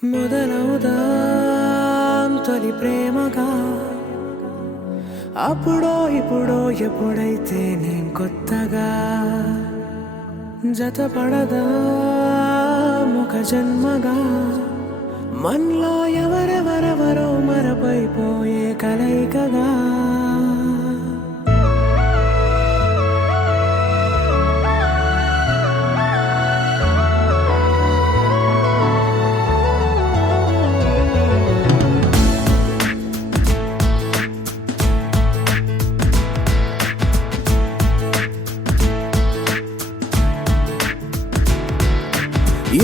మొదలవుదాం తొలి ప్రేమగా అప్పుడో ఇప్పుడో ఎప్పుడైతే నేను కొత్తగా జతపడదా ముఖ జన్మగా మనలో ఎవరెవరెవరో మరపైపోయే కలయికగా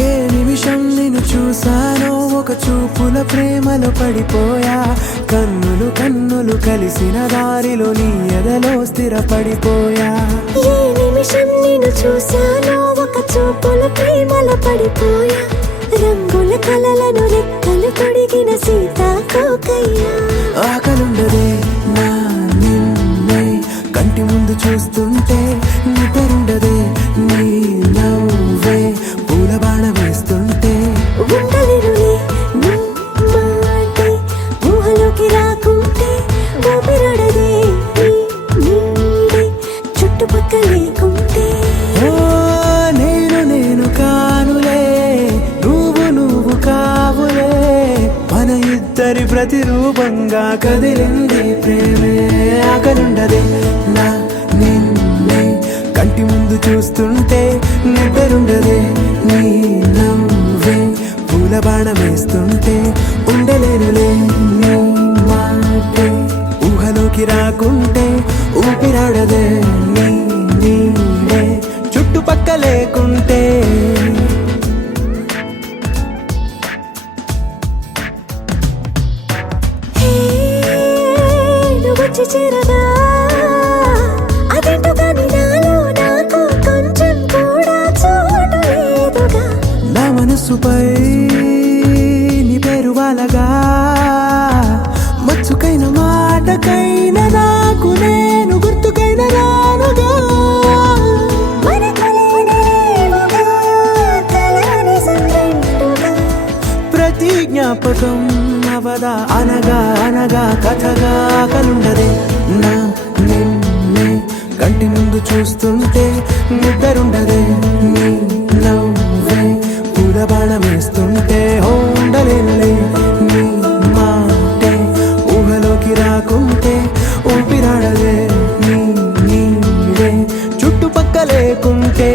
ఏ నిమిషం నిన్ను చూసానో ఒక చూపుల ప్రేమలో పడిపోయా కన్నులు కన్నులు కలిసిన దారిలో నీ ఎదలో స్థిరపడిపోయా ఏ నిమిషం నిన్ను చూసానో ఒక చూపుల ప్రేమలో పడిపోయా రంగుల కలలను రెక్కలు తొడిగిన సీతాకోకయ్యా ఆకలుండదే నా నిన్నే కంటి ముందు చూస్తుంటే నిద్రుండదే నీ నవ్వే పూల బాణ వేస్తుంటే ఉండలేనులే నీ మాటే ఊహలోకి రాకుంటే ఊపిరాడదే నీ నీడే చుట్టుపక్కల లేకుంటే ఓ నేను కానులే నువ్వు కావులే మన ఇద్దరి ప్రతిరూపంగా కదిలింది ప్రేమే ఆకలుండదే నా నిన్నే కంటి ముందు చూస్తుంటే నిద్రుండదే నీ నవ్వే పూల బాణం వేస్తుంటే ఉండలేనులే నీ మాటే ఊహలోకి రాకుంటే ఊపిరాడదే నీ నీడే చుట్టుపక్క లేకుంటే నువ్వు వచ్చి చేరగా అదేంటో కానీ నాలో నాకు కొంచెం కూడా చోటు లేదుగా నా మనసుపై నీ పేరు వాలగా మచ్చుకైన మాటకైన నాకు నేను గుర్తుకైన రానుగా మనకులేనిరేవుగా కలని సంరెండుగా ప్రతి జ్ఞాపకం అవదా అనగా అనగా కథగా కలుండదే నా నిన్నే కంటి ముందు చూస్తుంటే నిద్రుండదే నీ నవ్వే పూల బాణం వేస్తుంటే ఉండలేనులే నీ మాటే ఊహలోకి రాకుంటే ఊపిరాడదే నీ నీడే చుట్టుపక్క లేకుంటే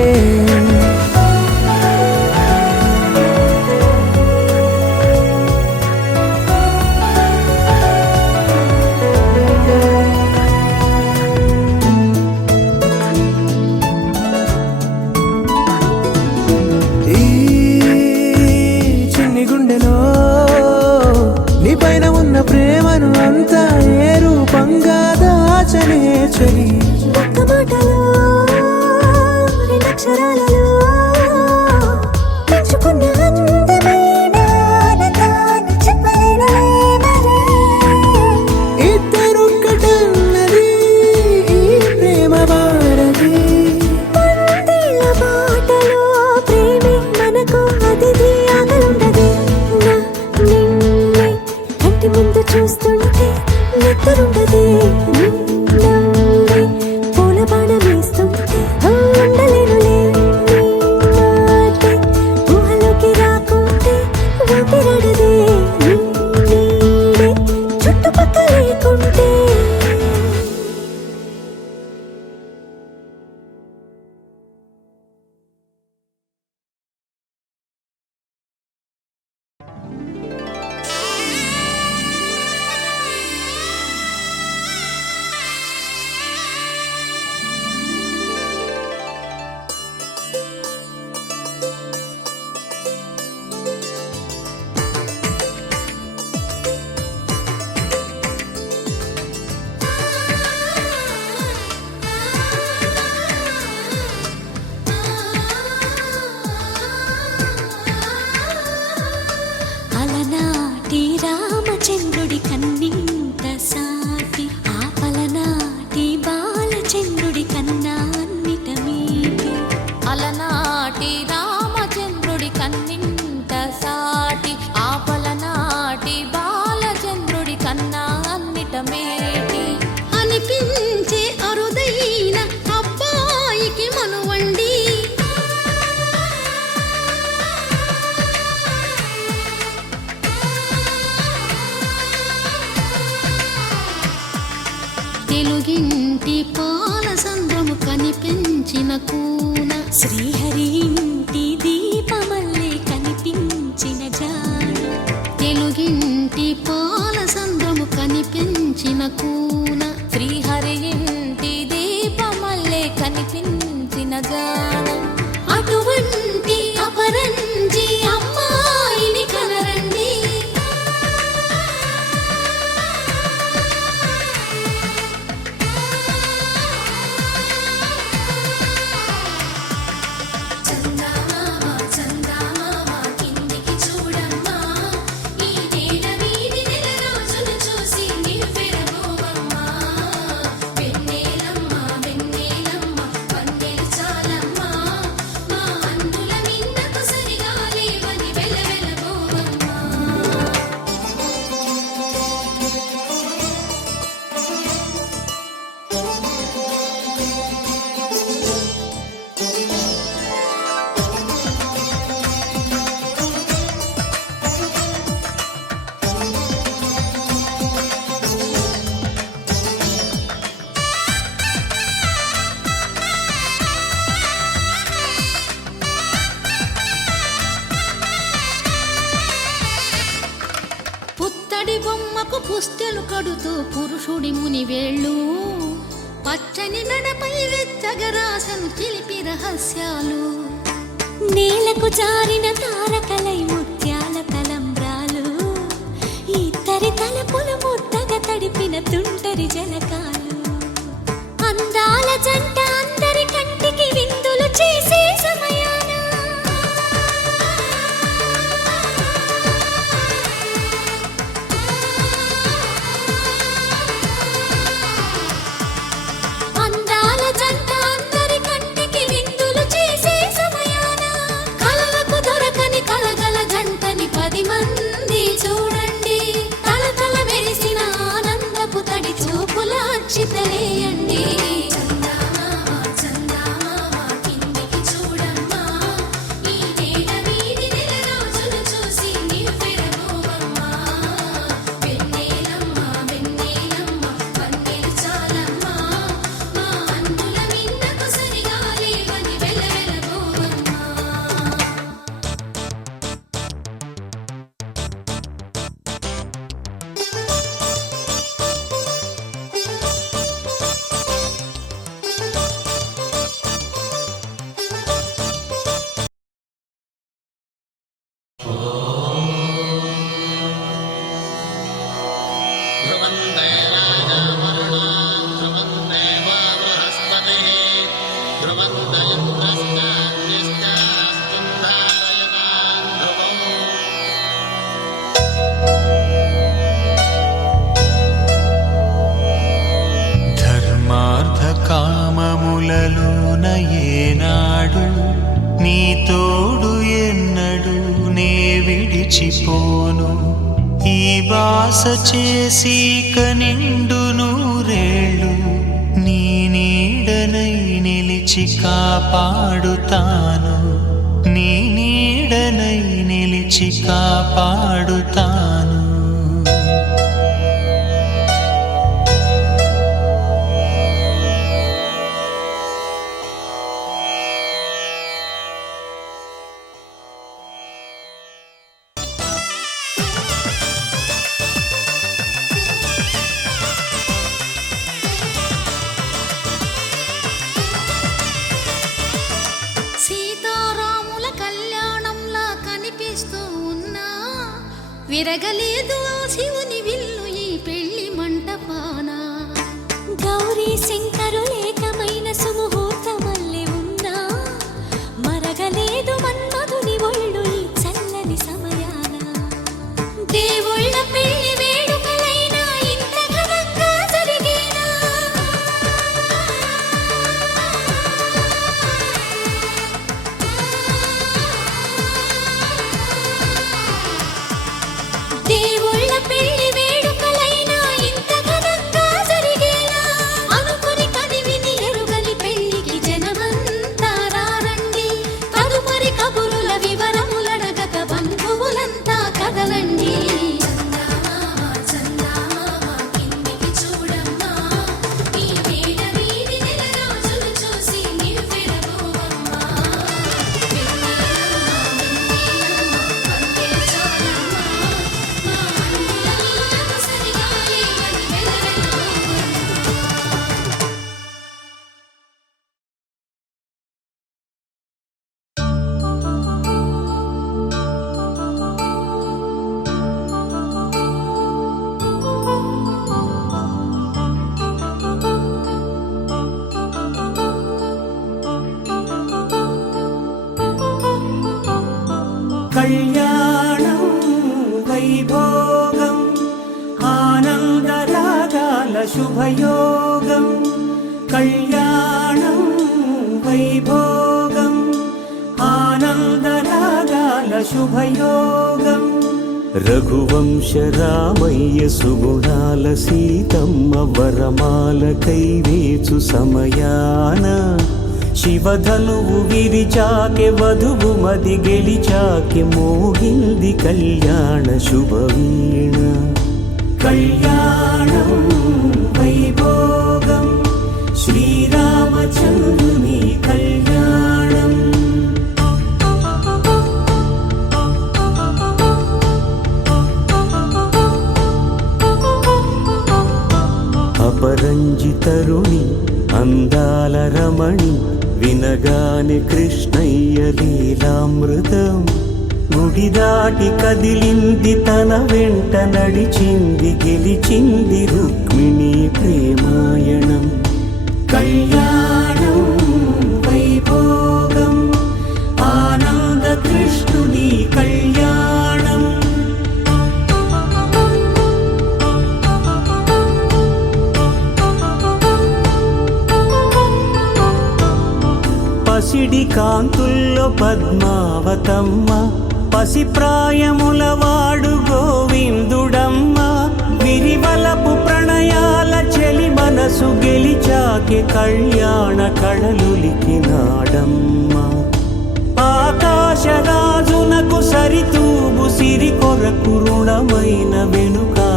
ఈ చిన్ని గుండెలో నీ పైన ఉన్న ప్రేమను అంతా ఏ రూపంగా దాచనే చలి ఒక్క మాటలో రెండక్షరాలలో పెంచుకున్న అందమైన ఆనందాన్ని చెప్పలేనులే మరి. ఇద్దరొక్కటన్నది ఈ ప్రేమ వారది వందేళ్ల బాటలో ప్రేమే మనకు అతిథి ఆగలుండదే నా నిన్నే కంటి ముందు చూస్తుంటే నిద్రుండదే నీ నవ్వే పూల బాణం వేస్తుంటే ఉండలేనులే నీ మాటే ఊహలోకి రాకుంటే ఊపిరాడదే నీ నీడే చుట్టుపక్కల లేకుంటే అలనాటి రామచంద్రుడి కన్నింత సాటి ఆపలనాటి బాలచంద్రుడి కన్నా అన్నిట మీటి అలనాటి రామచంద్రుడి కన్నింత సాటి ఆ పాల సంద్రము కనిపించిన కూన, శ్రీహరి ఇంటి దీపమల్లే కనిపించిన జాడు, తెలుగింటి పాల సంద్రము కనిపించిన కూన, శ్రీహరి ఇంటి దీపమల్లే కనిపించిన జాడు. అటువంటి అపరంజి అమ్మాయిని కనరండి. చందమామ చందమామ కిందికి చూడమ్మా, ఈ నేల వీధి నెల రోజులు చూసి నివ్వెరబోవమ్మా. వెన్నెలమ్మ వెన్నెలమ్మ వన్నెలు చాలమ్మా, మా అందుల మిన్నకు సరిగా లేవని వెలవెలబోవమ్మా. పుత్తడి బొమ్మకు పుస్తెలు కడుతూ పురుషుడి ముని వేళ్ళు, పచ్చని నడపై వెచ్చగరాసను చిలిపి రహస్యాలు. నేలకు జారిన తారకలై ముత్యాల తలంబ్రాలు, ఇద్దరి తలపులు ముద్దగా తడిపిన తుంటరి జలకాలు. అందాల జంట అందరి కంటికి విందులు చేసే సమయాన అందాల జంట అందరి కంటికి విందులు చేసే సమయాన, కలలకు దొరకని కలగల జంటని 10 మంది చూడండి. తలతల మెరిసిన ఆనందపు తడి చూపుల అక్షితలేయండి. చందమామ చందమామ కిందికి చూడమ్మా, ఈ నేల వీధి నెల రోజులు చూసి నివ్వెరబోవమ్మా. వెన్నెలమ్మ వెన్నెలమ్మ వన్నెలు చాలమ్మా, మా అందుల మిన్నకు సరిగా లేవని వెలవెలబోవమ్మా. ధర్మార్థ కామములలోన ఏనాడు నీ తోడు ఎన్నడు నే విడిచిపోను. ఈ బాస చేసి కనిండు నూరేళ్ళు నీ నీడనై నిలిచి కాపాడుతాను, నీ నీడనై నిలిచి కాపాడుతాను. సీతారాముల కళ్యాణంలా కనిపిస్తూ ఉన్నా, విరగలేదు ఆ శివుని విల్లు ఈ పెళ్లి మంటపాన. గౌరీ శంకరులేకమైన సుముహూర్తమల్లె ఉన్నా, మరగలేదు మన్మధుని ఒళ్ళు ఈ చల్లని సమయాన. దేవుళ్ళ పెళ్లి వేడుకలైనా ఇంత ఘనంగా జరిగేనా? దేవుళ్ళ పెళ్లి వైభోగం ఆనందరాగాల శుభయోగం కళ్యాణం వైభోగం ఆనందరాగాల శుభయోగం రఘువంశ రామయ్య సుగుణాల సీతమ్మ వరమాల కైవేచు సమయాన శివధనువు విరిచాకె వధువు మది గెలిచాకె మోగింది కళ్యాణ శుభవీణ కళ్యాణం వైభోగం శ్రీరామచంద్రుని కళ్యాణం అపరంజితరుణి అందాల రమణి వినగానే కృష్ణయ్య లీలామృతం గుడి దాటి కదిలింది తన వెంట నడిచింది గెలిచింది రుక్మిణి ప్రేమాయణం కళ్యాణం వైభోగం ఆనంద కృష్ణుని కళ్యాణం పసిడి కాంతుల్లో పద్మావతమ్మ పసిప్రాయముల వాడు గోవిందుడమ్మ విరివలపు ప్రణయాల చెలి మనసు గెలిచాకె కళ్యాణ కళలులికినాడమ్మ ఆకాశరాజునకు సరితూబు సిరి కొరకు రుణమైన వెనుకాడలేదమ్మ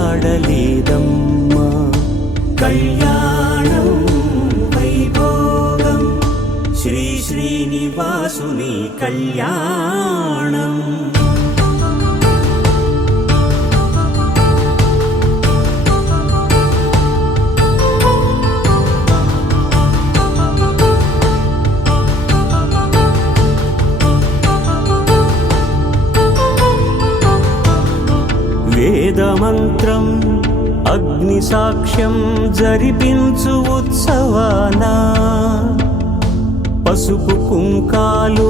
కళ్యాణం వైభోగం శ్రీ శ్రీనివాసుని కళ్యాణం వేదమంత్రం అగ్ని సాక్ష్యం జరిపించు ఉత్సవానా పసుపు కుంకాలు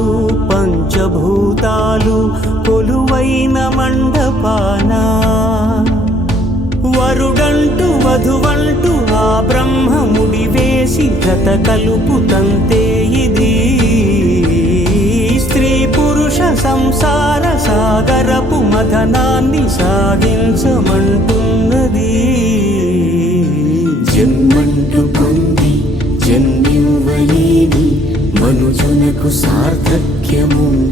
పంచభూతాలు కొలువైన మండపాన వరుడంటూ వధువంటూ ఆ బ్రహ్మముడి వేసి జత కలుపుతంతే ఇది స్త్రీ పురుష సంసార సాగరపు మథనాన్ని సాగించమంటున్నది జన్మంటూ పొంది జన్మివ్వలేని మనుజునకు సార్థక్యముండదు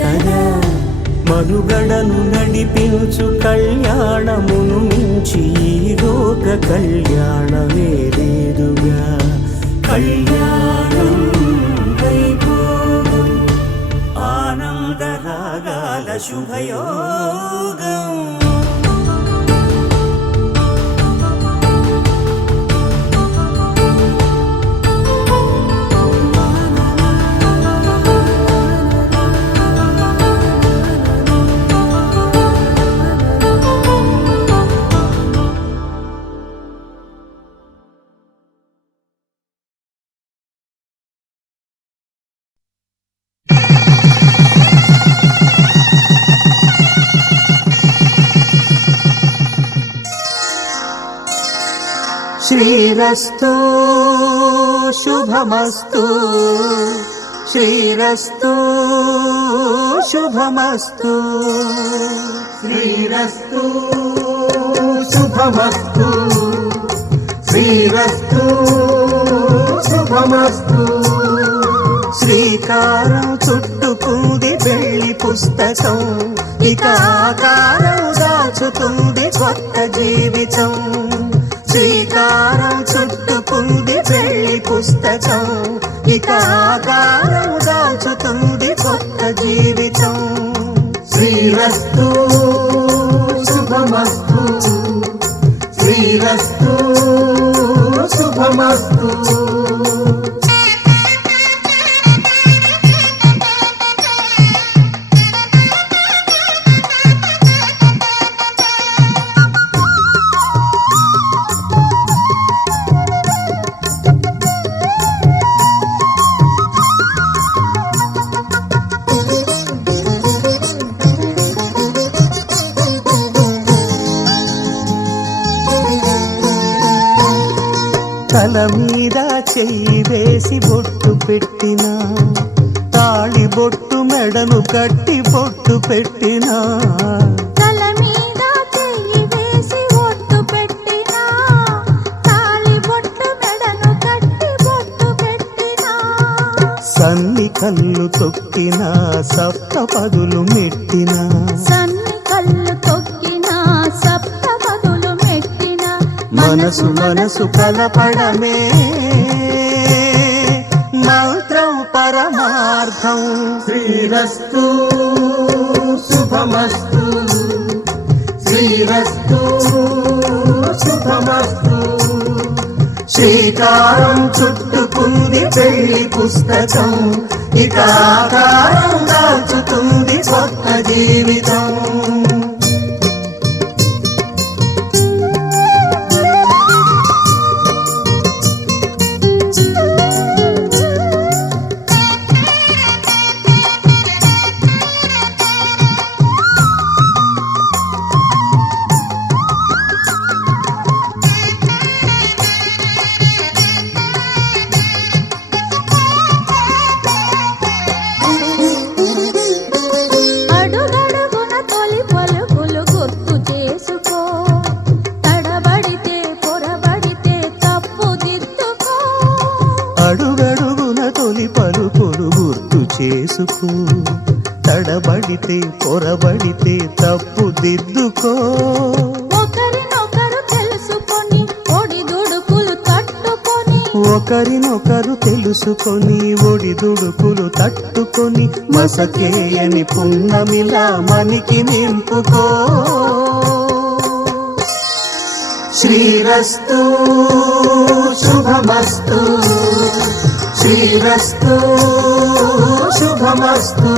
కదా మనుగడను నడిపించు కళ్యాణమును మించి ఈ లోక కళ్యాణమే లేదుగా కళ్యాణం వైభోగం ఆనందరాగాల శుభయోగం శ్రీరస్తు శుభమస్తు శ్రీరస్తు శుభమస్తు శ్రీరస్తు శుభమస్తు శ్రీరస్తు శుభమస్తు శ్రీకారం చుట్టుకుంది పెళ్లి పుస్తకం ఇక ఆకారం దాచుతుంది కొత్త జీవితం శ్రీకారం చుట్టుకుంది పెళ్లి పుస్తకం ఇక ఆకారం దాచుతుంది కొత్త జీవితం శ్రీరస్తు శుభమస్తు శ్రీరస్తు శుభమస్తు తల మీద చెయ్యి వేసి బొట్టు పెట్టినా తాళి బొట్టు మెడను కట్టి బొట్టు పెట్టినా తల మీద చెయ్యి వేసి ఒట్టు పెట్టినా తాళి బొట్టు మెడను కట్టి బొట్టు పెట్టినా సన్ని కళ్ళు తొక్కినా సప్త పదులు మెట్టినా సన్ని కళ్ళు తొక్కినా సప్త పదులు మెట్టినా మనసు మనసు కలపడమే మంత్రం పరమార్థం శ్రీరస్తు శుభమస్తు శ్రీరస్తు శుభమస్తు శ్రీకారం చుట్టుకుంది పెళ్లి పుస్తకం ఇక ఆకారం దాల్చుతుంది కొత్త జీవితం అడుగడుగున తొలి పలుకులు గుర్తు చేసుకో తడబడితే పొరబడితే తప్పు దిద్దుకో అడుగడుగున తొలి పలుకులు గుర్తు చేసుకో తడబడితే పొరబడితే తప్పు దిద్దుకో ఒకరినొకరు తెలుసుకొని ఒడిదుడుకులు తట్టుకొని ఒకరినొకరు తెలుసుకొని ఒడిదుడుకులు తట్టుకొని మసకేయని పున్నమిలా మనికి నింపుకో శ్రీరస్తు శుభమస్తు శ్రీరస్తు శుభమస్తు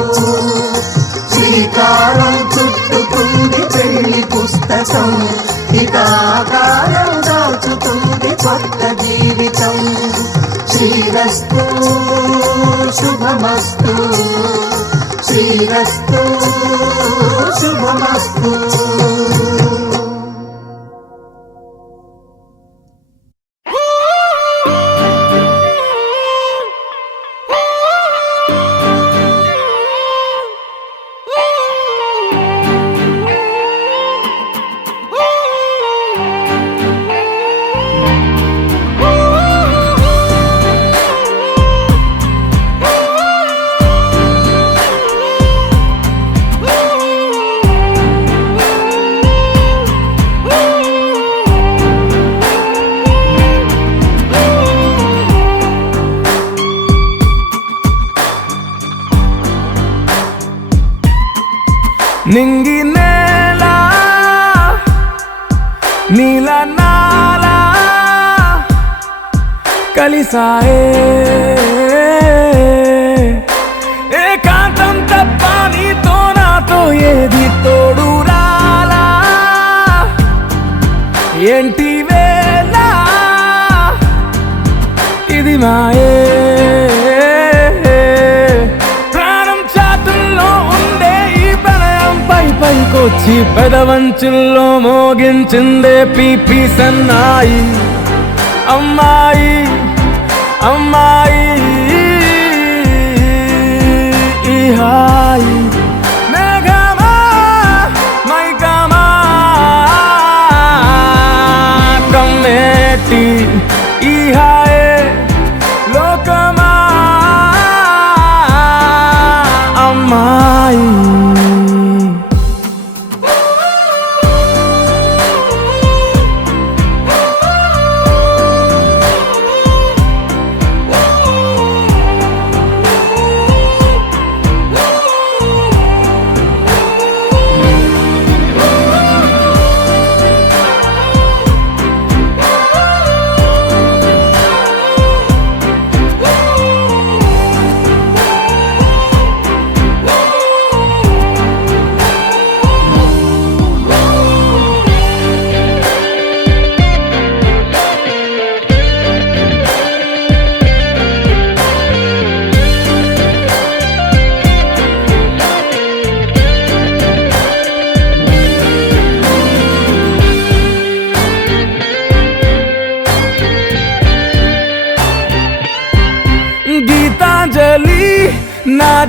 శ్రీకారం చుట్టుకుంది పెళ్లి పుస్తకం ఇక ఆకారం దాచుతుంది కొత్త జీవితం శ్రీరస్తు శుభమస్తు శ్రీరస్తు శుభమస్తు నింగి నేల నీల నాల కలిసాయే ఏకాంతం తప్ప నీతో నాతో ఏది తోడు రాలా ఏంటి వేళ ఇది మాయే పైకొచ్చి పెదవంచుల్లో మోగించిందే పీపీ సన్నాయి అమ్మాయి అమ్మాయి ఈ హాయి మేఘమా మైకమా కమ్మేటి ఈ హాయే లోకమా అమ్మాయి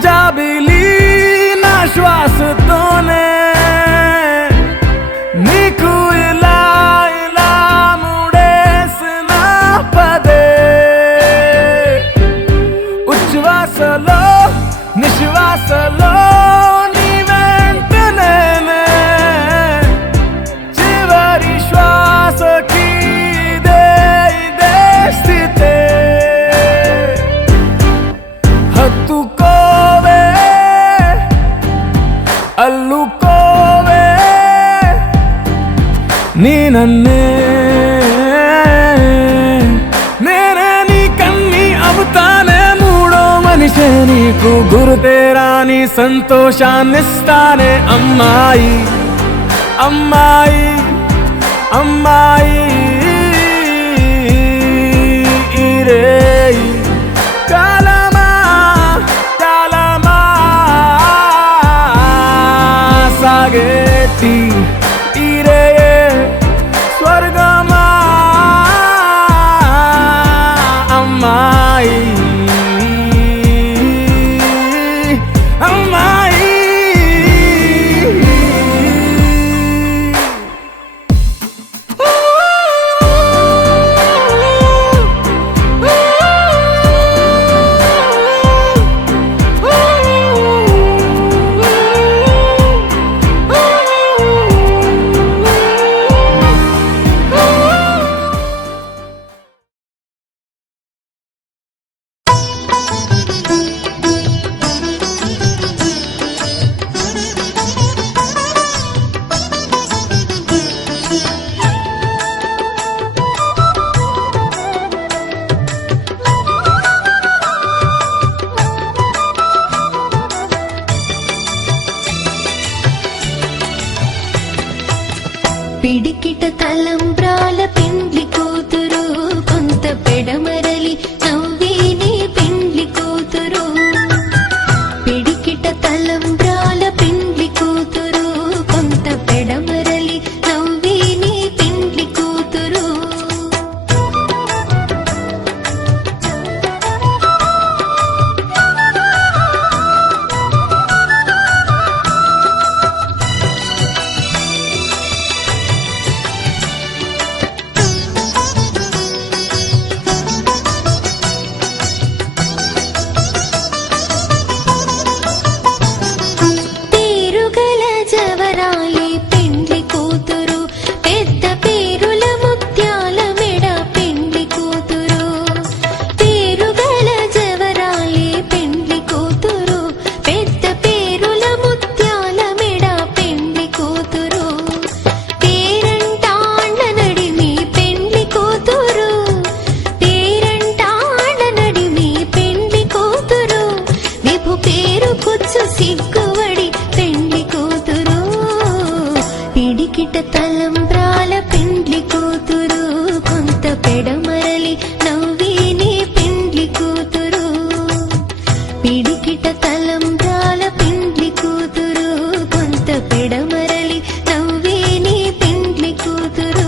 జాబిలి నా శ్వాసతోనే నీకు ఇలా ఇలా ముడేసిన పదే ఉచ్ఛ్వాసలో నిశ్వాసలో నీ వెంట నేనే చివరి శ్వాసకి ఇదే స్థితే హత్తుకోవే అల్లుకోవే నీ నన్నే నేనే నీ కన్ని అవుతానే మూడో మనిషే నీకు గురుతేరాని సంతోషాన్నిస్తానే అమ్మాయి అమ్మాయి అమ్మాయి ఇరే కాలమా కాలమా సాగేటి ఇరే స్వర్గమా అమ్మాయి అమ్మాయి పిడికిట తలంబ్రాల పెండ్లి కూతురు కొంత పెడమరలి నవ్విని పెండ్లి కూతురు పిడికిట తలంబ్రాల పెండ్లి కూతురు కొంత పెడమరలి నవ్విని పెండ్లి కూతురు తలంబ్రాల పెండ్లి కూతురు కొంత పెడమరలి నవ్విని పెండ్లి కూతురు పిడికిట తలంబ్రాల పెండ్లి కూతురు కొంత పెడమరలి నవ్విని పెండ్లి కూతురు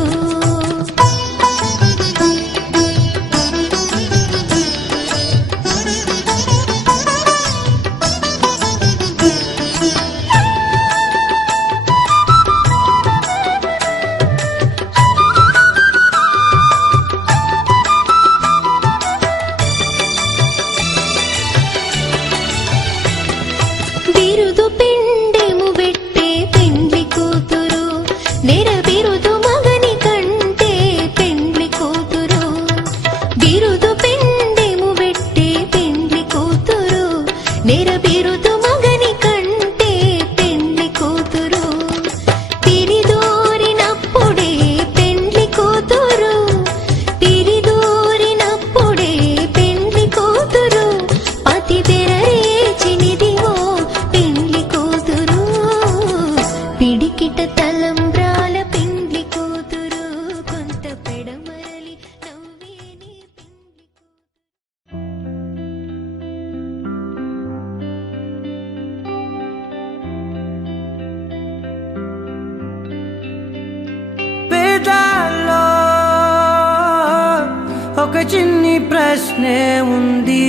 ఒక చిన్ని ప్రశ్నే ఉంది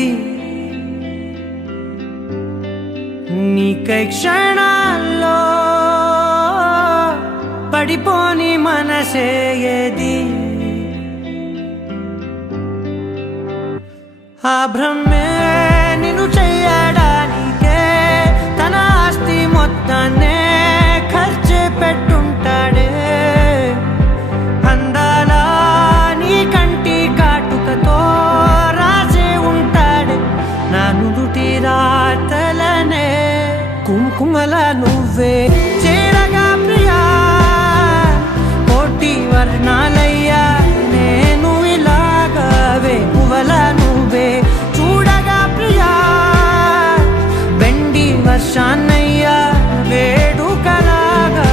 కై క్షణాల్లో పడిపోని మనసే ఏది ఆ భ్రమే నిన్ను చెయ్యడానికే తన ఆస్తి మొత్తాన్నే ఖర్చు పెట్టుంటాడే అందాల నీ కంటి కాటుకతో రాసే ఉంటాడే నా నుదుటి రాతలనే కుంకుమల నువ్వే చేరగా ప్రియా కోటి వర్ణాలయ్యా నేను ఇలాగవే పువ్వల నువ్వే చూడగా ప్రియా వెండి వర్షాన్నయ్యా వేడుకలాగా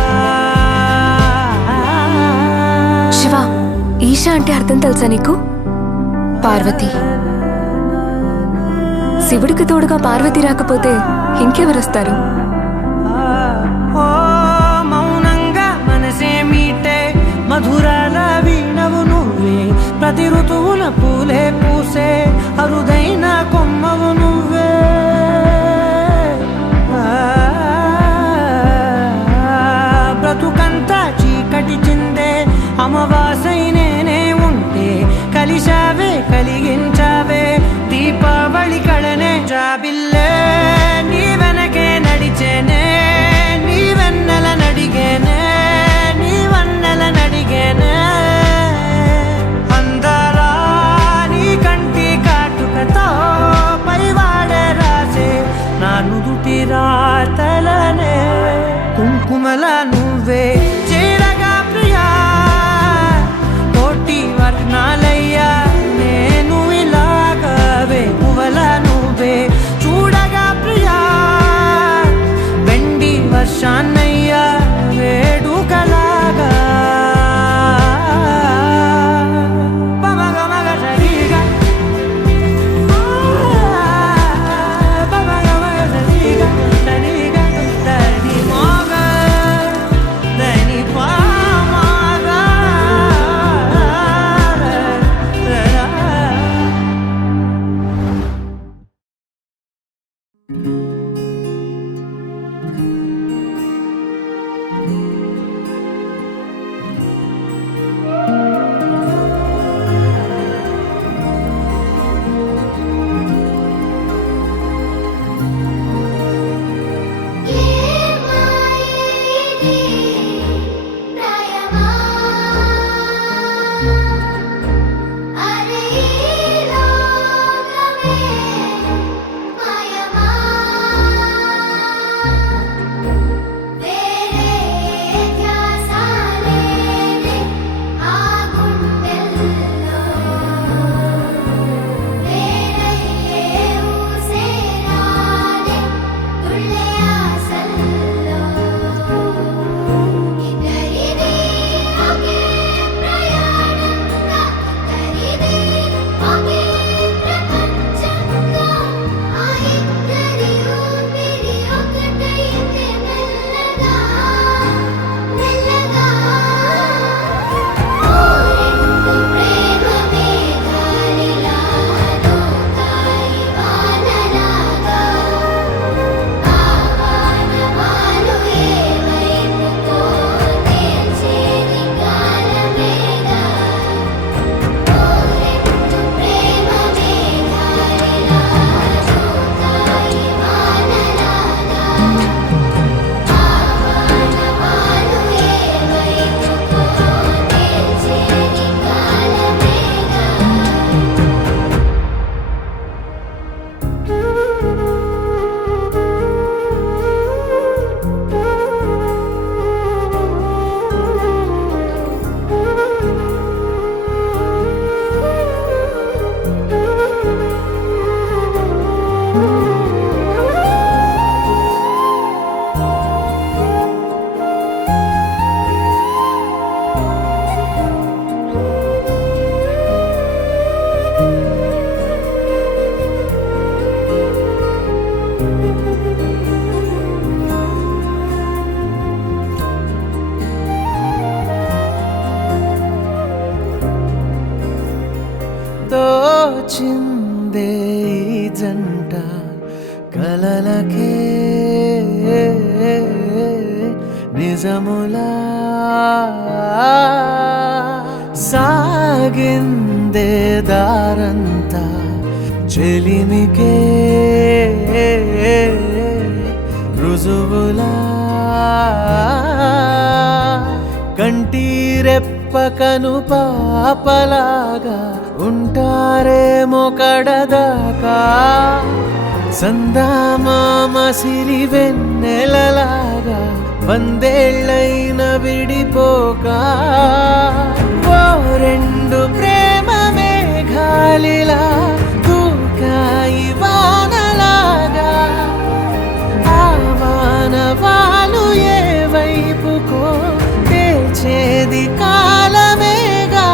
శివ ఈశా అంటే అర్థం తెలుసా నీకు? పార్వతి. శివుడికి తోడుగా పార్వతి రాకపోతే ఇంకెవరొస్తారు? మౌనంగా మనసే మీటే మధురాల వీణవు నువ్వే ప్రతి ఋతువున పూలే పూసే అరుదైన కొమ్మవు నువ్వే బ్రతుకంతా చీకటి చిందే అమవాసై నేనే ఉంటే కలిశావే కలిగించావే దీపావళి కళనే జాబిల్లే నీ వెనకే నడిచేనే నీ వెన్నెల నడిగేనే నీ వన్నెల నడిగేనే అందరా నీ కంటి కాటుకతో పైవాడే రాసే నా నుదుటి రాతలనే కుంకుమల నువ్వే చేరగా ప్రియా కోటి వర్ణాలయ్యా నేను ఇలాగవే పువ్వల నువ్వే చూడగా ప్రియా వెండి వర్షాన్నయ్యా వేడుకలాగా పమగమగ సరిగా పమగమగ సరిగా సరిగా దని మోగ దని పామగ తోచిందే ఈ జంట కలలకే నిజములా సాగిందే దారంతా చెలిమికే రుజువులా కంటిరెప్పకను పాపలాగా ఉంటారేమో కడదాకా సందామామ సిరి వెన్నెలలాగా వందేళ్ళైన విడిపోక ఓ రెండు ప్రేమ మేఘాలిలా దూకాయి వానలాగా ఆ వానవాలు ఏ వైపుకో తేల్చేది కాలమేగా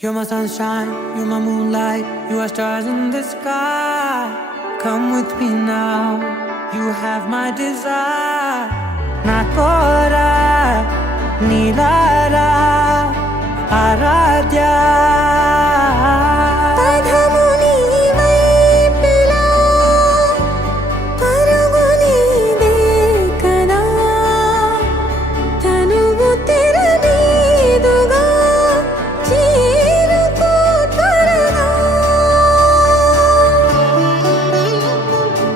You're my sunshine, you're my moonlight, you are stars in the sky. Come with me now, you have my desire. Na tora, nilara, aradhya. పదము నీ వైపులా పరుగు నీదే కదా తనువు తెర మీదుగా చేరుకో త్వరగా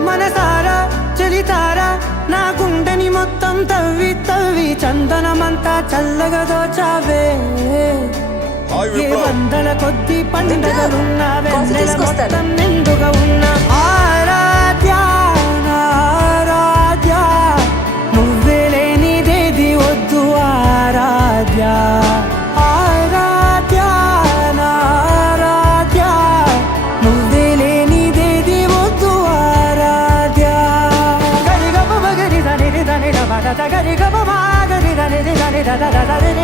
మనసారా చలితారా నా గుండెని మొత్తం తవ్వి తవ్వి చందనమంతా చల్లగా దోచావే ఏ వందల కొద్ది పండుగలున్న వెన్నెల మొత్తం నిండుగా ఉన్న ఆరాధ్య నా ఆరాధ్య నువ్వే లేనిదేది వద్దు ఆరాధ్య ఆరాధ్య నా ఆరాధ్య నువ్వే లేనిదేది వద్దు ఆరాధ్య గరిగమ మగరి దని దని రమణ గరిగమ మాగరి దని దని దని దని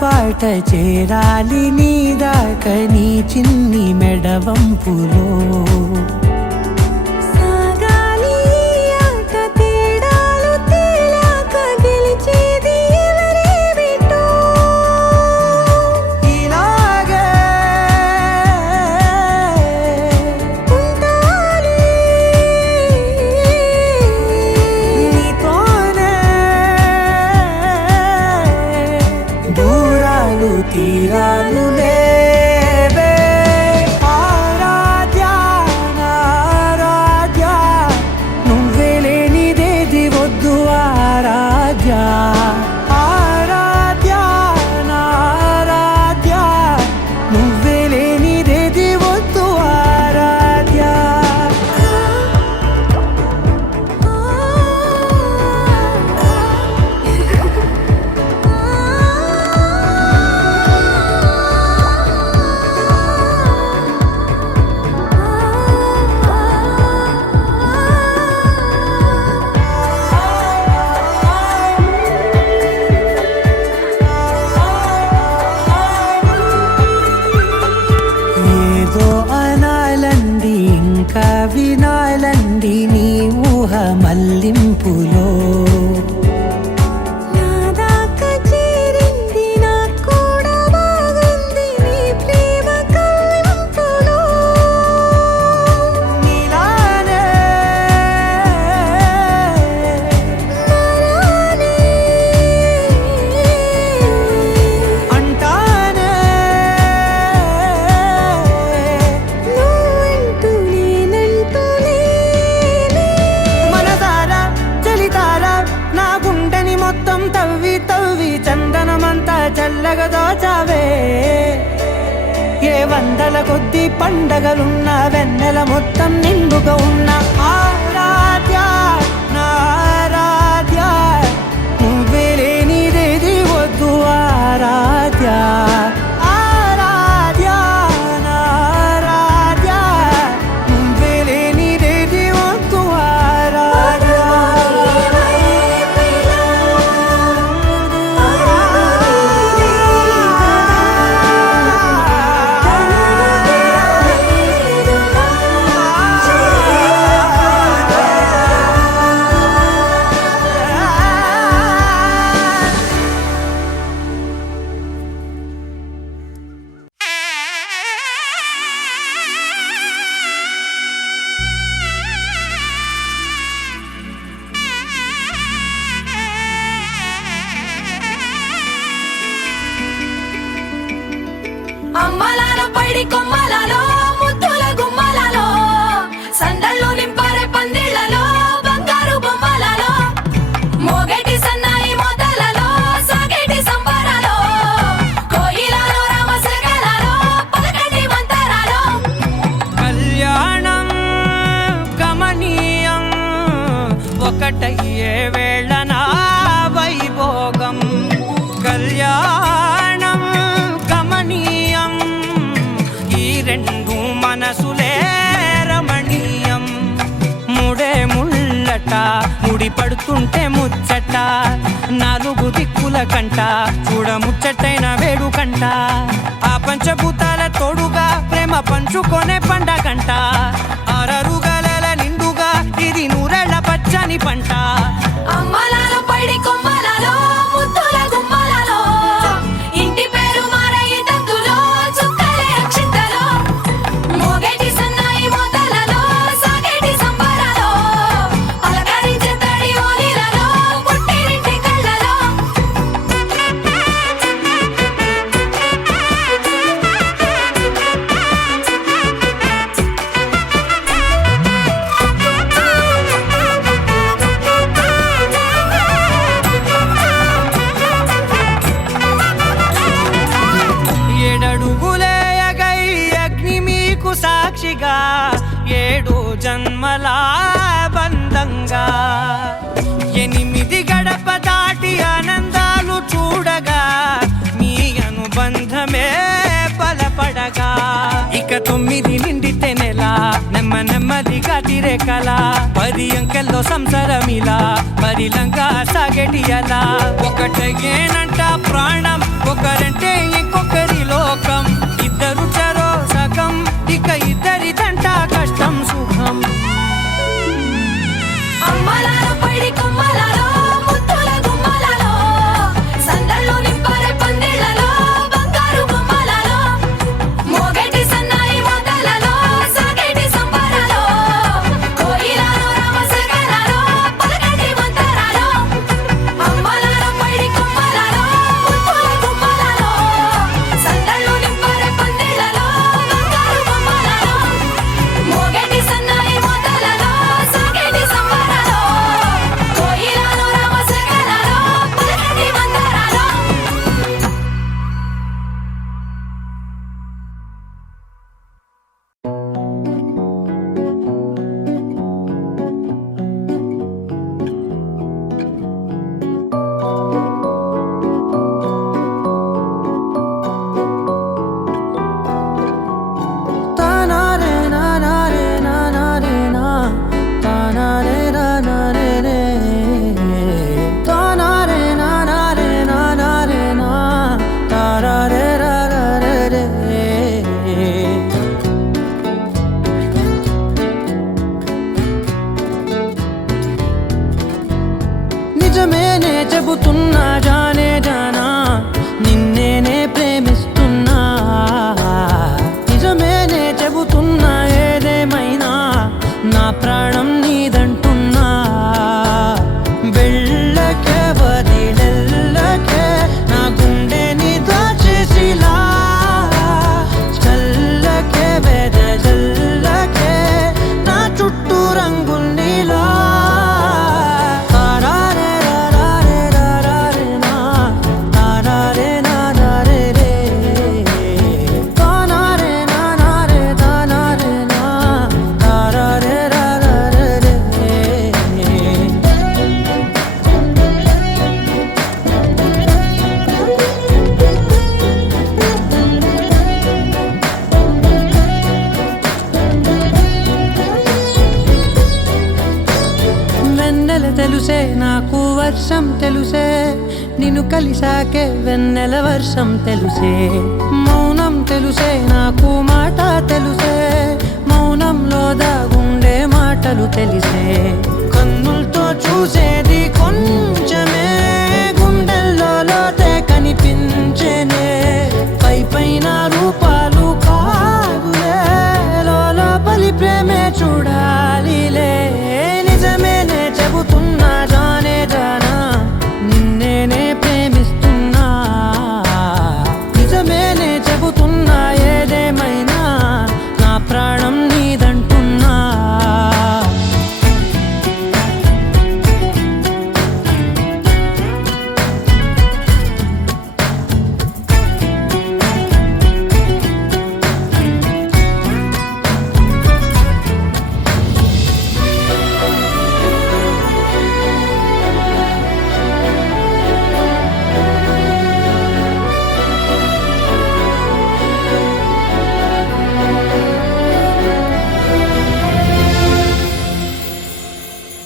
పాట చేరాలి నీ దాకా నీ చిన్ని మెడవంపులో సాగాలి ఆట తేడాలు తేలాక గెలిచేది ఎవరే బిడ్డో ఇలాగే ఉండాలి నీతోనే తీరాలు లేవే ఆరాధ్య ఆరాధ్య నువ్వే లేనిదేది వద్దు ఆరాధ్య ఆరాధ్య ఆరాధ్య నువ్వే లేనిదేది వద్దు ఆరాధ్య ఏదో అనాలంది ఇంకా వినాలంది నీ ఊహ మల్లింపులో నా దాకా చేరింది నాకు కూడా బాగుంది నీ ప్రేమ కవింపులో నీలానే నారానే అంటానే నువ్వంటూ నేనంటూ లేనే మనసారా చలితారా నా గుండెని మొత్తం తవ్వి తవ్వి చందనమంతా చల్లగా దోచావే ఏ వందల కొద్ది పండగలున్న వెన్నెల మొత్తం నిండుగా ఉన్న ఆరాధ్య నా ఆరాధ్య నువ్వే లేనిదేది వద్దు ఆరాధ్య ఆరాధ్య నా ఆరాధ్య నువ్వే లేనిదేది వద్దు ఆరాధ్య అమ్మలాలో పడి కొమ్మలలో ముద్దుల గుమ్మలలో సందళ్ళు నింపారే పందిళ్లలో బంగారు బొమ్మలలో మోగేటి సన్నాయి మోతలలో సాగేటి సంబరాలో కోయిలలో రామశకలలో పలకటి మంతరాలో కళ్యాణం గమనీయం ఒకటయ్యే వేళ నా వైభోగం కళ్యాణం గమనీయం ఈ రెండు మనసులే రమణీయం ముడే ముళ్ళట ముడి పడుతుంటే ముచ్చట నాలుగు దిక్కుల కంట చూడ ముచ్చటైన వేడుకంట ఆ పంచభూతాల తోడుగా ప్రేమ పంచుకొనే పండగంట ఆరరుగల నిండుగా ఇది నూరెళ్ళ పచ్చని పంట అమ్మలాలో పడి కొమ్మలలో ముద్దుల గుమ్మలలో ఇంటి పేరు మారయ్య తందులో చుక్కలే అక్షింతలో మోగేటి సన్నాయి మోతలలో సాగేటి సంబరాలో పలకరించే తడి ఓలిలలో పుట్టినింటి కళ్ళలో ఏడడుగులేయగై అగ్ని మీకు సాక్షిగా ఏడు జన్మల బంధంగా ఎనిమిది గడప దాటి ఆనందాలు చూడగా మీ అనుబంధమే బలపడగా ఇక 9 నిండితే నెల నెమ్మదిగా తిరే కల 10 అంకెల్లో సంసారమిలా పరిలంగా సాగేటి అలా ఒకటేనంట ప్రాణం ఒకరంటే ఇంకొకరి లోకం ఇద్దరు చరో సగం ఇక ఇద్దరిదంట కష్టం సుఖం అమ్మలాలో పడి కొమ్మలలో ముద్దుల గుమ్మలలో సందళ్ళు నింపారే పందిళ్లలో బంగారు బొమ్మలలో మోగేటి సన్నాయి మోతలలో సాగేటి సంబరాలో కోయిలలో రామశకలలో పలకటి మంతరాలో అమ్మలాలో పడి కొమ్మలలో ముద్దుల గుమ్మలలో తెలుసే నాకు వర్షం తెలుసే నిన్ను కలిసాకే వెన్నెల వర్షం తెలుసే మౌనం తెలుసే నాకు మాట తెలుసే మౌనంలో దాగుండే మాటలు తెలిసే కన్నులతో చూసేది కొంచెమే గుండెల్లో లోతే కనిపించేనే పై పైన రూపాలు కాదులే లోపలి ప్రేమే చూడాలిలే నిజమేనే చెబుతున్నా జానే జానా నిన్నేనే ప్రేమిస్తున్నా నిజమేనే చెబుతున్నా ఏదేమైనా నా ప్రాణం నీదంటున్నా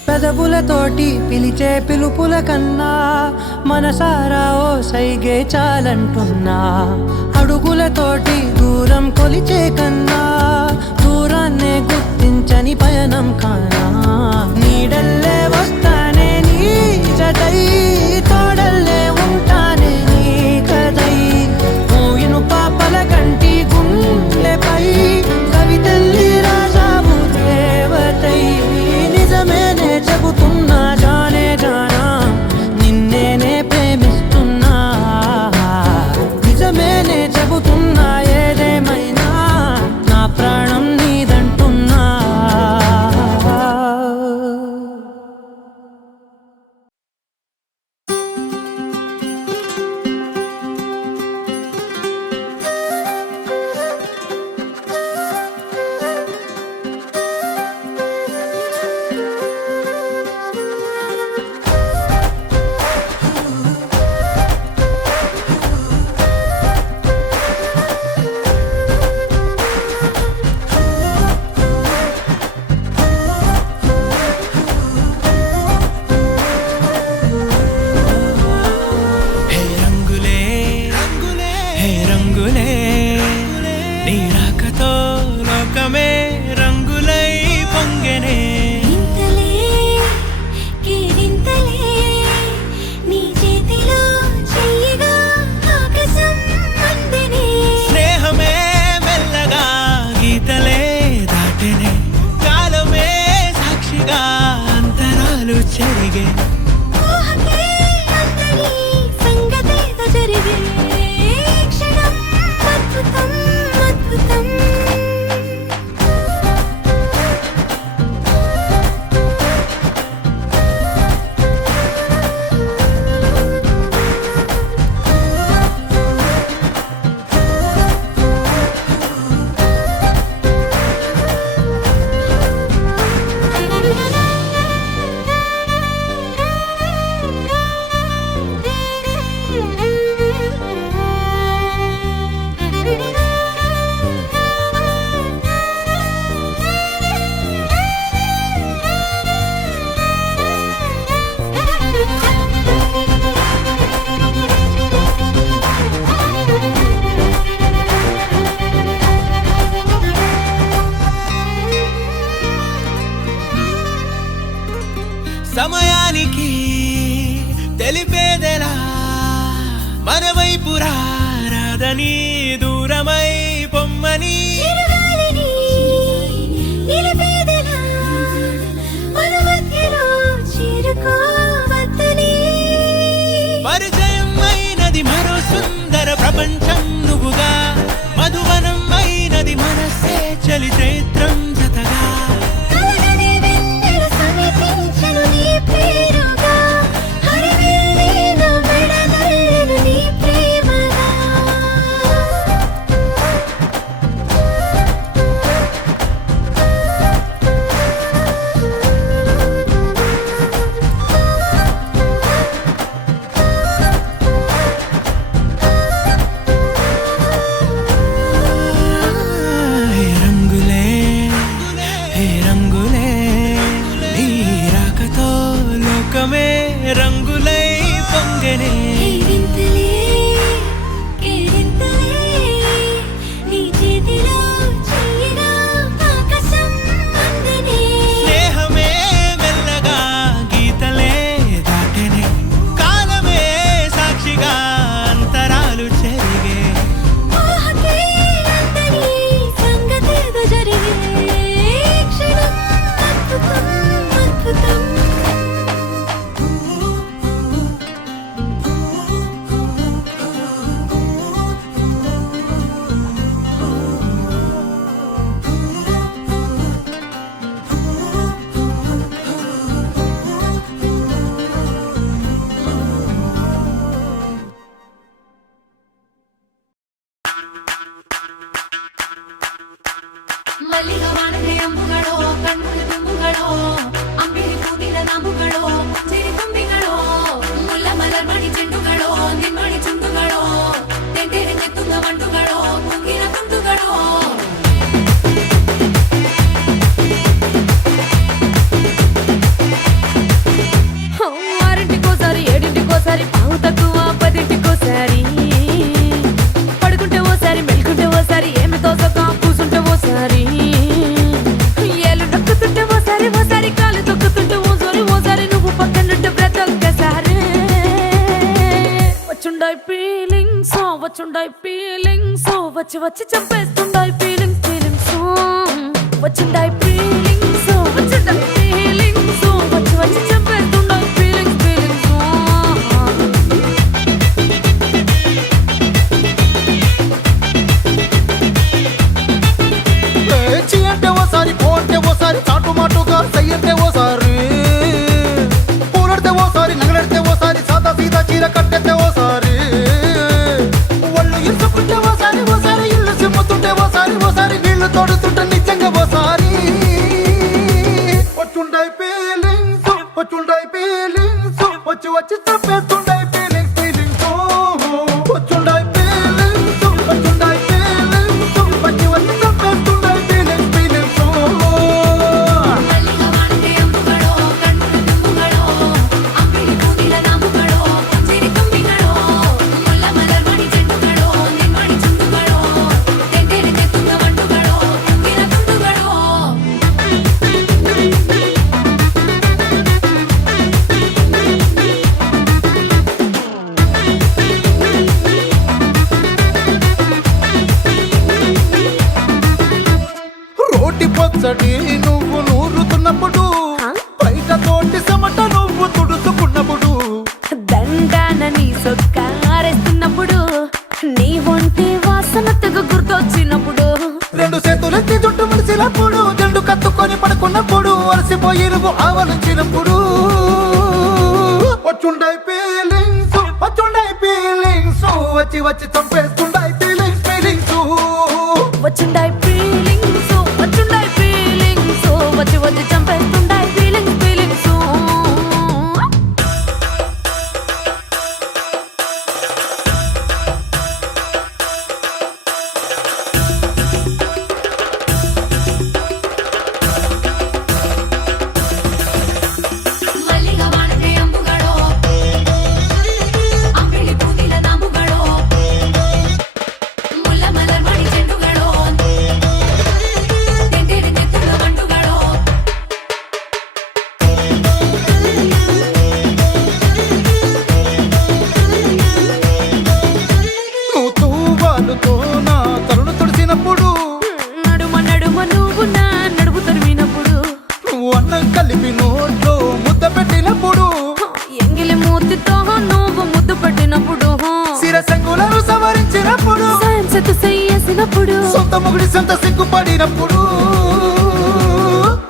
పెదవులతోటి పిలిచే పిలుపుల కన్నా మనసారా ఓ సైగే చాలంటున్నా అడుగులతోటి దూరం కొలిచే కన్నా దూరాన్నే గుర్తించని పయనం కానా నీడల్లే వస్తానే నీ జతై తోడల్లే ఉంటానే నీ కదై మూయిను పాపల కంటి గుండెపై కవితల్లి రాజావు దేవతై నిజమేనే చెబుతున్నా జానే జానా నిన్నేనే ప్రేమిస్తున్నా నిజమేనే చెబుతున్నా ఏదేమైనా నా ప్రాణం నీదంటున్నా హే రంగులే హే రంగులే నీ రాకతో లోకమే రంగులై పొంగెనే ఇంతలే కేరింతలే నీ చేతిలో చెయ్యగా ఆకాశం అందనే స్నేహమే మెల్లగా గీతలే దాటెనే కాలమే సాక్షిగా అంతరాలు చెరిగే ఊహకే అందని సంగతేదో జరిగే క్షణం అద్భుతం అద్భుతం సమయానికి తెలిపేదెలా మన వైపు రాదని దూరమై పొమ్మని చిరుగాలిని నిలిపేదెలా మన మధ్యలో చేరుకోవద్దని పరిచయం అయినది మరో సుందర ప్రపంచం నువ్వుగా మధువనం అయినది మనసే చలి చైత్రం జతగా కలగని వెన్నెల సమీపించెను నీ పేరుగా హరివిల్లి నా మెడదల్లెను నీ ప్రేమగా ಮಲ್ಲಿಗ ವಾಣತೆ ಅಂಬುಗಳೋ ಕಣ್ಣುಗಳ ತುಂಬುಗಳೋ ಅಂಬಿಳಿ ಕೂದಿನ ನಾಮುಗಳೋ ಚಿರಿ ತುಂಬಿಗಳೋ ಮುಲ್ಲ ಮಲರ್ಮಣಿ ಚೆಂಡುಗಳೋ ನಿನ್ಮಣಿ ಚುಂಡುಗಳೋ ತೆಂಟೆರೆ ನೆತ್ತುಂಗ ಮಂಡುಗಳೋ ಕುಂಗಿನ ತುಂಡುಗಳೋ ఆరింటికోసారి ఏడింటికోసారి పావు తక్కువ పదింటికోసారి పడుకుంటే ఓసారి మెలుకుంటే ఓసారి ఏమి తోసక కూసుంటే ఓసారి ఏళ్ళు నొక్కుతుంటే ఓసారి ఓసారి కాలు తొక్కుతుంటే ఓసారి ఓసారి నువ్వు పక్కనుంటే ప్రతి ఒక్కసారి వచ్చుండాయి ఫీలింగ్స్ వచ్చి వచ్చి చంపేస్తుండాయి ఫీలింగ్స్ వచ్చుండాయి ఫీలింగ్స్ వచ్చుండాయి ఫీలింగ్స్ వచ్చి వచ్చి చంపేస్తుండాయి ఫీలింగ్స్ చీ అంటే ఓసారి పో అంటే ఓసారి చాటు మాటుగా సై అంటే ఓసారి పూలడితే ఓసారి నగలడితే ఓసారి సాదా సీదా చీర కట్టెతే ఓసారి ఒళ్ళు ఇరుసుకుంటే ఓసారి ఓసారి ఇల్లు సిమ్ముతుంటే ఓసారి ఓసారి నీళ్లు తోడుతుంటే నిజంగా ఓసారి వచ్చుండాయి ఫీలింగ్స్ వచ్చి వచ్చి చంపేస్తుండాయి ఫీలింగ్స్ వచ్చుండాయి ఫీలింగ్స్ వచ్చి వచ్చి చంపేస్తుండాయి ఫీలింగ్స్ మల్లిగ వాణతే అంబుಗಳೋ కಣ್ಣుల తుంబుಗಳೋ అంబిಳಿ ಕೂದಿನ ನಾಮುಗಳೋ ಚಿರಿ ತುಂಬಿಗಳೋ ಮುಲ್ಲ ಮಲರ್ಮಣಿ ಚೆಂಡುಗಳೋ ನಿನ್ಮಣಿ ಚುಂಡುಗಳೋ ತೆಂಟೆರೆ ನೆತ್ತುಂಗ ಮಂಡುಗಳೋ ಕುಂಗಿನ ತುಂಡುಗಳೋ రోటి పచ్చడి నువ్వు నూరుతున్నప్పుడు బయట తోటి సమట నువ్వు తుడుచుకున్నప్పుడు దండాన నీ సొక్కారేస్తున్నప్పుడు నీ ఒంటి వాసన తెగ గుర్తొచ్చినప్పుడు రెండు చేతులెత్తి జుట్టు ముడిసినప్పుడు జండు కత్తుకొని పడుకున్నప్పుడు అలసిపోయి నువ్వు ఆవలించినప్పుడు వచ్చుండాయి ఫీలింగ్స్ వచ్చి వచ్చి చంపేస్తుండాయి ఫీలింగ్స్ వచ్చుండాయి ఫీలింగ్స్ వచ్చి వచ్చి చంపేస్తుండాయి ఫీలింగ్స్ మల్లిగ వాణతే అంబుಗಳೋ అంబిಳಿ ಕೂದಿನ ನಾಮುಗಳೋ ಮುಲ್ಲ ಮಲರ್ಮಣಿ ಚೆಂಡುಗಳೋ ತೆಂಟೆರೆ ನೆತ್ತುಂಗ ಮಂಡುಗಳೋ నువ్వు తూవాలుతో నా తలను తుడిసినప్పుడు నడుమ నడుమ నువ్వు నా నడుము తరిమినప్పుడు నువ్వు అన్నం కలిపి నోట్లో ముద్ద పెట్టినప్పుడు ఎంగిలి మూతితో నువ్వు ముద్దు పెట్టినప్పుడు శిరసంగులను సవరించినప్పుడు సాయం సెత్తు చెయ్యేసినప్పుడు సొంత ముగుడి సొంత సిగ్గుపడినప్పుడు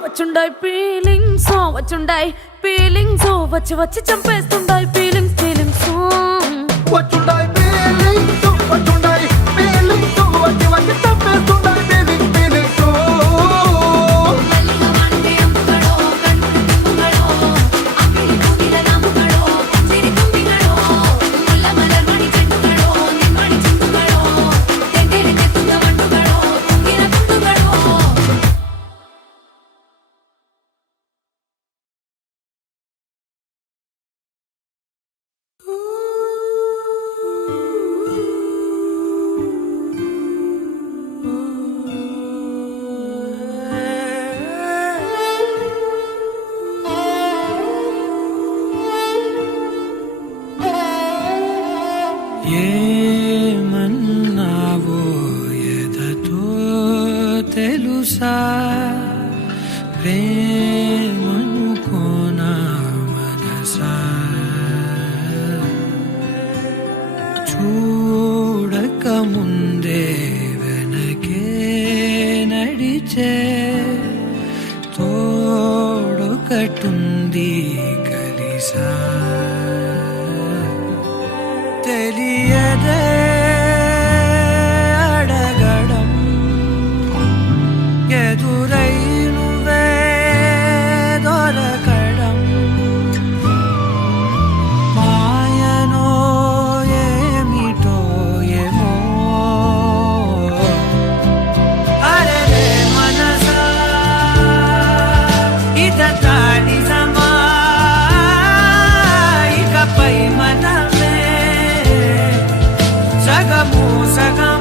వచ్చుండాయి ఫీలింగ్స్ వచ్చి వచ్చి చంపేస్తుండాయి ఫీలింగ్స్ వచ్చుండాయి ఫీలింగ్స్ వచ్చి వచ్చి చంపేస్తుండాయి ఫీలింగ్స్ మల్లిగ వాణతే అంబుಗಳೋ కಣ್ಣుల తుంబుಗಳೋ అంబిಳಿ ಕೂದಿನ ನಾಮುಗಳೋ ಚಿರಿ ತುಂಬಿಗಳೋ ಮುಲ್ಲ ಮಲರ್ಮಣಿ ಚೆಂಡುಗಳೋ ನಿನ್ಮಣಿ ಚುಂಡುಗಳೋ ತೆಂಟೆರೆ ನೆತ್ತುಂಗ ಮಂಡುಗಳೋ ಕುಂಗಿನ ತುಂಡುಗಳೋ ఏమన్నావో ఎదతో తెలుసా ప్రేమనుకోనా మనసా చూడక ముందే వెనకే నడిచే తోడొకటుంది కలిసా తెలియదే అడగడం ఎదు పూసగా